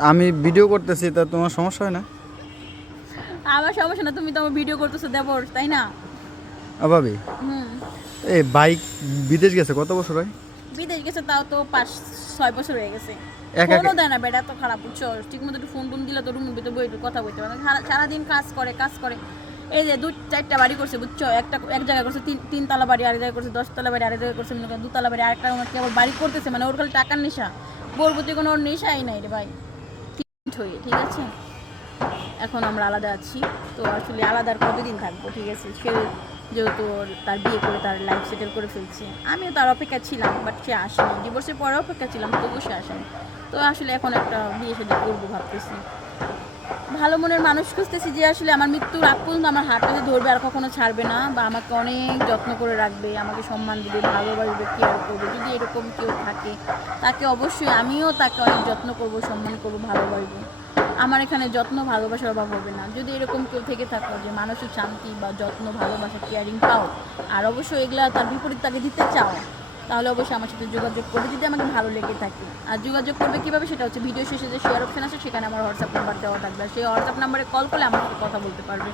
আমি ভিডিও করতেছি তা তোমার সমস্যা হয় না? আমার সমস্যা না তুমি তো আমার ভিডিও করতেছো দেবর তাই না? আ, ভাবি? হুম। এই বাইক বিদেশ গেছে কত বছর হয়? বিদেশ গেছে তাও তো পাঁচ ছয় বছর হয়ে গেছে। ফোনও দেয় না বেটা তো খারাপ বুঝছ? ঠিক মতো একটু ফোন টোন দিলে তো রুমের ভিতরে বই কথা বলতে পারে সারা- সারাদিন কাজ করে কাজ করে। এই যে দু চারটা বাড়ি করছে বুঝছ? একটা এক জায়গায় করছে তিন তিন তিনতলা বাড়ি আরেক জায়গায় করছে দশতলা বাড়ি আরেক জায়গায় করছে মনে করো দুতলা বাড়ি। আরেকটা কেবল বাড়ি করতেছে মানে ওর খালি টাকার নেশা। বোর প্রতি কোনো ওর নেশাই নাই রে ভাই। হয়ে ঠিক আছে? এখন আমরা আলাদা আছি। তো আসলে আলাদা আর কতদিন থাকব, ঠিক আছে? সে যেহেতু তার বিয়ে করে, তার লাইফ সেটেল করে ফেলছে। আমিও তার অপেক্ষা ছিলাম বাট সে আসেনি। ডিভোর্সের পরে অপেক্ষা ছিলাম তবু সে আসেনি। তো আসলে এখন একটা বিয়ে সাথে করব ভাবতেছি। ভালো মনের মানুষ খুঁজতেছি যে আসলে আমার মৃত্যুর আগ পর্যন্ত আমার হাতটাতে ধরবে আর কখনো ছাড়বে না বা আমাকে অনেক যত্ন করে রাখবে, আমাকে সম্মান দিবে, ভালোবাসবে কেয়ার করবে। যদি এরকম কেউ থাকে, তাকে অবশ্যই আমিও তাকে অনেক যত্ন করব, সম্মান করব, ভালোবাসবো। আমার এখানে যত্ন ভালোবাসার অভাব হবে না। যদি এরকম কেউ থেকে থাকো যে মানসিক শান্তি বা যত্ন, ভালোবাসা কেয়ারিং পাও, আর অবশ্যই এগুলা তার বিপরীত তাকে দিতে চাও তাহলে অবশ্যই আমার সাথে যোগাযোগ করবে, যদি আমাকে ভালো লেগে থাকে। আর যোগাযোগ করবে কীভাবে সেটা হচ্ছে ভিডিও শেষে যে শেয়ার অপশন আছে, সেখানে আমার হোয়াটসঅ্যাপ নাম্বার দেওয়া থাকবে। সেই হোয়াটসঅ্যাপ নাম্বারে কল করলে আমার সাথে কথা বলতে পারবে।